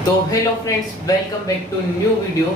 तो hello friends, welcome back to new video.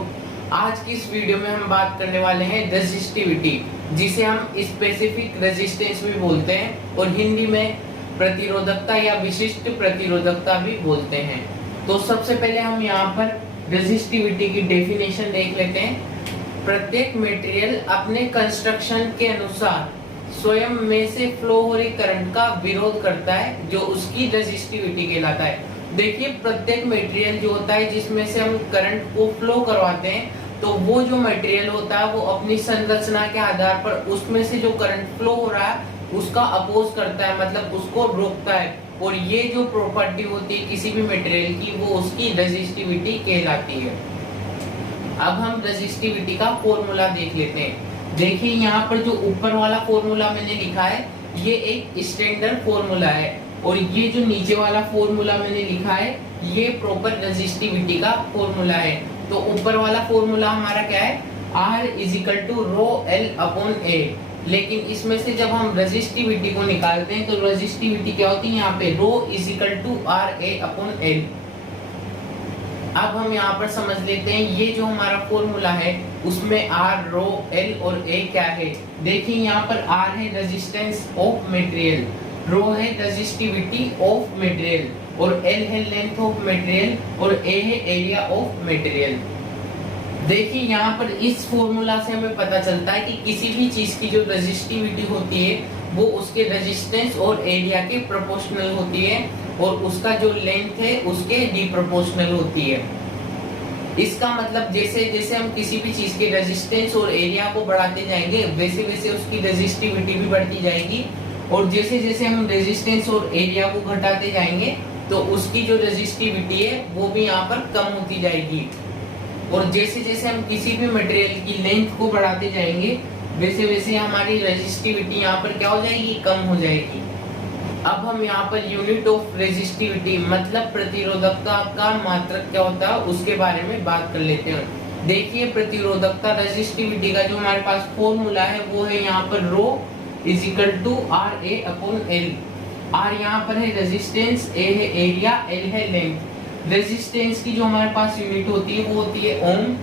आज की इस वीडियो में हम बात करने वाले हैं रेजिस्टिविटी, जिसे हम स्पेसिफिक रेजिस्टेंस भी बोलते हैं और हिंदी में प्रतिरोधकता या विशिष्ट प्रतिरोधकता भी बोलते हैं। तो सबसे पहले हम यहाँ पर रेजिस्टिविटी की डेफिनेशन देख लेते हैं। प्रत्येक मटेरियल अपने कंस्ट्रक्शन के अनुसार स्वयं में से फ्लो हो रही करंट का विरोध करता है, जो उसकी रेजिस्टिविटी कहलाता है। देखिए, प्रत्येक मटेरियल जो होता है जिसमें से हम करंट को फ्लो करवाते हैं, तो वो जो मटेरियल होता है वो अपनी संरचना के आधार पर उसमें से जो करंट फ्लो हो रहा है उसका अपोज करता है, मतलब उसको रोकता है। और ये जो प्रॉपर्टी होती है किसी भी मटेरियल की, वो उसकी रेजिस्टिविटी कहलाती है। अब हम रेजिस्टिविटी का फॉर्मूला देख लेते हैं। देखिए, यहाँ पर जो ऊपर वाला फॉर्मूला मैंने लिखा है ये एक स्टैंडर्ड फॉर्मूला है, और ये जो नीचे वाला फॉर्मूला मैंने लिखा है ये प्रॉपर रेजिस्टिविटी का फॉर्मूला है। तो ऊपर वाला फॉर्मूला हमारा क्या है, R is equal to rho L upon A. लेकिन इसमें से जब हम रेजिस्टिविटी को निकालते हैं तो रेजिस्टिविटी क्या होती है, यहाँ पे rho is equal to R A upon L. अब हम यहाँ पर समझ लेते हैं ये जो हमारा फॉर्मूला है उसमें R, रो, L और A क्या है। देखिए, यहाँ पर R है रेजिस्टेंस ऑफ मटेरियल, रो है रेजिस्टिविटी ऑफ मटेरियल, और L है लेंथ ऑफ मटेरियल, और A है एरिया ऑफ मटेरियल। देखिए, यहाँ पर इस फॉर्मूला से हमें पता चलता है कि किसी भी चीज की जो रेजिस्टिविटी होती है वो उसके रेजिस्टेंस और एरिया के प्रोपोर्शनल होती है, और उसका जो लेंथ है उसके डिप्रोपोर्शनल होती है। इसका मतलब जैसे जैसे हम किसी भी चीज के रेजिस्टेंस और एरिया को बढ़ाते जाएंगे वैसे वैसे उसकी रेजिस्टिविटी भी बढ़ती जाएगी, और जैसे जैसे हम रेजिस्टेंस और एरिया को घटाते जाएंगे तो उसकी जो रेजिस्टिविटी है वो भी यहाँ पर कम होती जाएगी। और जैसे जैसे हम किसी भी मटेरियल की लेंथ को बढ़ाते जाएंगे वैसे वैसे हमारी रेजिस्टिविटी यहाँ पर क्या हो जाएगी, कम हो जाएगी। अब हम यहाँ पर यूनिट ऑफ रेजिस्टिविटी मतलब प्रतिरोधकता का मात्रक क्या होता है उसके बारे में बात कर लेते हैं। देखिए, प्रतिरोधकता रेजिस्टिविटी का जो हमारे पास फॉर्मूला है वो है यहाँ पर rho is equal to R A upon L. R यहाँ पर है रेजिस्टेंस, ए है एरिया, एल है लेंथ। रेजिस्टेंस की जो हमारे पास यूनिट होती है वो होती है ओम,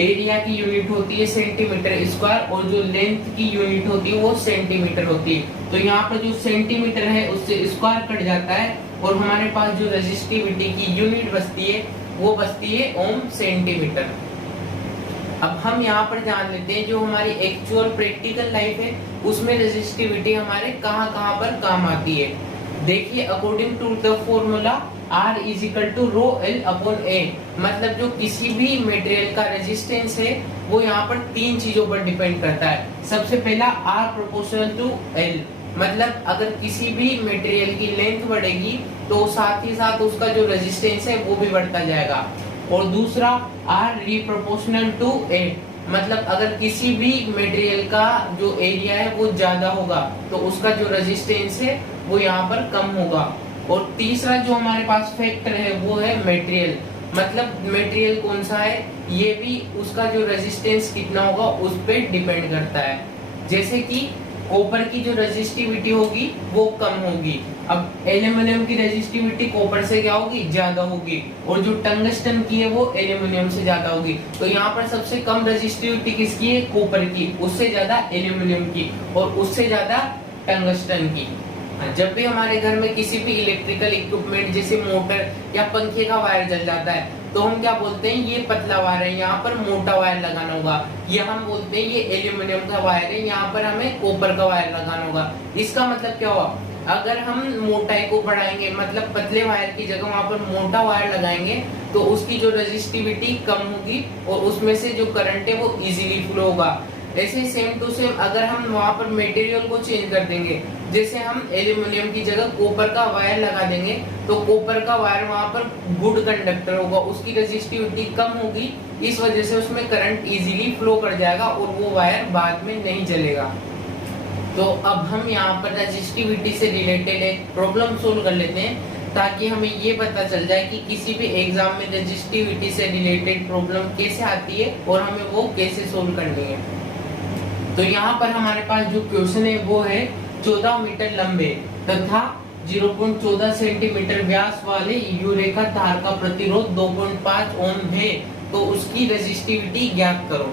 एरिया की यूनिट होती है सेंटीमीटर स्क्वायर, और जो लेंथ की यूनिट होती है वो सेंटीमीटर होती है। तो यहाँ पर जो सेंटीमीटर है उससे स्क्वायर कट जाता है, और हमारे पास जो रेजिस्टिविटी की यूनिट बचती है वो बचती है ओम सेंटीमीटर। अब हम यहाँ पर जान लेते हैं जो हमारी एक्चुअल प्रैक्टिकल लाइफ है उसमें रेजिस्टिविटी हमारे कहाँ कहाँ पर काम आती है। देखिए, according to the formula R is equal to rho L upon A, मतलब जो किसी भी मटेरियल का रेजिस्टेंस है वो यहाँ पर तीन चीजों पर डिपेंड करता है। सबसे पहला R प्रोपोर्शनल टू L, मतलब अगर किसी भी मटेरियल की लेंथ बढ़ेगी तो साथ ही साथ उसका जो रेजिस्टेंस है वो भी बढ़ता जाएगा। और दूसरा R रिप्रोपोर्शनल टू A, मतलब अगर किसी भी मटेरियल का जो एरिया है वो ज्यादा होगा तो उसका जो रेजिस्टेंस है वो यहाँ पर कम होगा। और तीसरा जो हमारे पास फैक्टर है वो है मटेरियल, मतलब मटेरियल कौन सा है ये भी उसका जो रेजिस्टेंस कितना होगा उस पर डिपेंड करता है। जैसे कि कॉपर की जो रेजिस्टिविटी होगी वो कम होगी, अब एल्यूमिनियम की रेजिस्टिविटी कॉपर से क्या होगी, ज्यादा होगी, और जो टंगस्टन की है वो एल्यूमिनियम से ज्यादा होगी। तो यहाँ पर सबसे कम रेजिस्टिविटी किसकी है, कॉपर की, उससे ज्यादा एल्यूमिनियम की, और उससे ज्यादा टंगस्टन की। जब भी हमारे घर में किसी भी इलेक्ट्रिकल इक्विपमेंट जैसे मोटर या पंखे का वायर जल जाता है तो हम क्या बोलते हैं, ये पतला वायर है, यहाँ पर मोटा वायर लगाना होगा, या हम बोलते हैं ये एल्यूमिनियम का वायर है, यहाँ पर हमें कॉपर का वायर लगाना होगा। इसका मतलब क्या हुआ, अगर हम मोटाई को बढ़ाएंगे मतलब पतले वायर की जगह वहां पर मोटा वायर लगाएंगे तो उसकी जो रेजिस्टिविटी कम होगी और उसमें से जो करंट है वो इजीली फ्लो होगा। ऐसे सेम टू सेम अगर हम वहां पर मटेरियल को चेंज कर देंगे, जैसे हम एल्यूमिनियम की जगह कॉपर का वायर लगा देंगे तो कॉपर का वायर वहां पर गुड कंडक्टर होगा, उसकी रेजिस्टिविटी कम होगी, इस वजह से उसमें करंट इजीली फ्लो कर जाएगा और वो वायर बाद में नहीं जलेगा। तो अब हम यहाँ पर रेजिस्टिविटी से रिलेटेड एक प्रॉब्लम सोल्व कर लेते हैं ताकि हमें ये पता चल जाए कि किसी भी एग्जाम में रेजिस्टिविटी से रिलेटेड प्रॉब्लम कैसे आती है और हमें वो कैसे सोल्व करनी है। तो यहाँ पर हमारे पास जो क्वेश्चन है वो है 14 मीटर लंबे तथा 0.14 सेंटीमीटर व्यास वाले यूरेका तार का प्रतिरोध 2.5 ओम है तो उसकी रेजिस्टिविटी ज्ञात करो।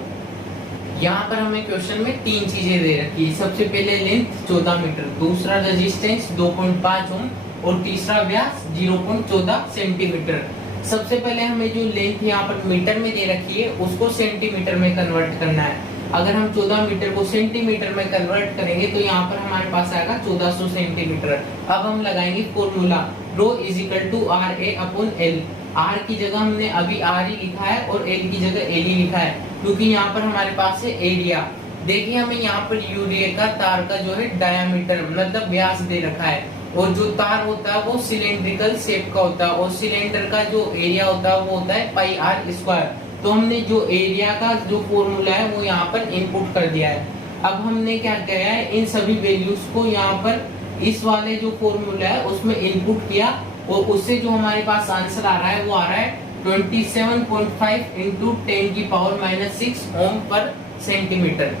यहाँ पर हमें क्वेश्चन में तीन चीजें दे रखी है। सबसे पहले लेंथ 14 मीटर, दूसरा रेजिस्टेंस 2.5 ओम और तीसरा व्यास 0.14 सेंटीमीटर। सबसे पहले हमें जो लेंथ यहाँ पर मीटर में दे रखी है उसको सेंटीमीटर में कन्वर्ट करना है। अगर हम 14 मीटर को सेंटीमीटर में कन्वर्ट करेंगे तो यहाँ पर हमारे पास आएगा 1400 सेंटीमीटर। अब हम लगाएंगे formula rho is equal to R A upon L. R की जगह हमने अभी आर ही लिखा है और एल की जगह एल ही लिखा है क्योंकि यहाँ पर हमारे पास है एरिया। देखिए हमें यहाँ पर यूरेका तार का जो है डायामीटर मतलब व्यास दे रखा है और जो तार होता है वो सिलेंड्रिकल शेप का होता है और सिलेंडर का जो एरिया होता है वो होता है पाई आर स्क्वायर। तो हमने जो एरिया का जो फॉर्मूला है वो यहाँ पर इनपुट कर दिया है। अब हमने क्या किया है, इन सभी वैल्यूज को यहाँ पर इस वाले जो फॉर्मूला है उसमें इनपुट किया और उससे जो हमारे पास आंसर आ रहा है वो आ रहा है 27.5 इंटू 10 की पावर -6 ओम पर सेंटीमीटर।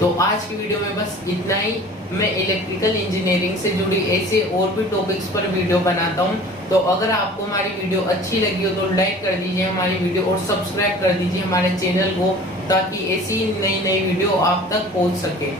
तो आज की वीडियो में बस इतना ही। मैं इलेक्ट्रिकल इंजीनियरिंग से जुड़ी ऐसे और भी टॉपिक्स पर वीडियो बनाता हूं। तो अगर आपको हमारी वीडियो अच्छी लगी हो तो लाइक कर दीजिए हमारी वीडियो और सब्सक्राइब कर दीजिए हमारे चैनल को ताकि ऐसी नई वीडियो आप तक पहुंच सके।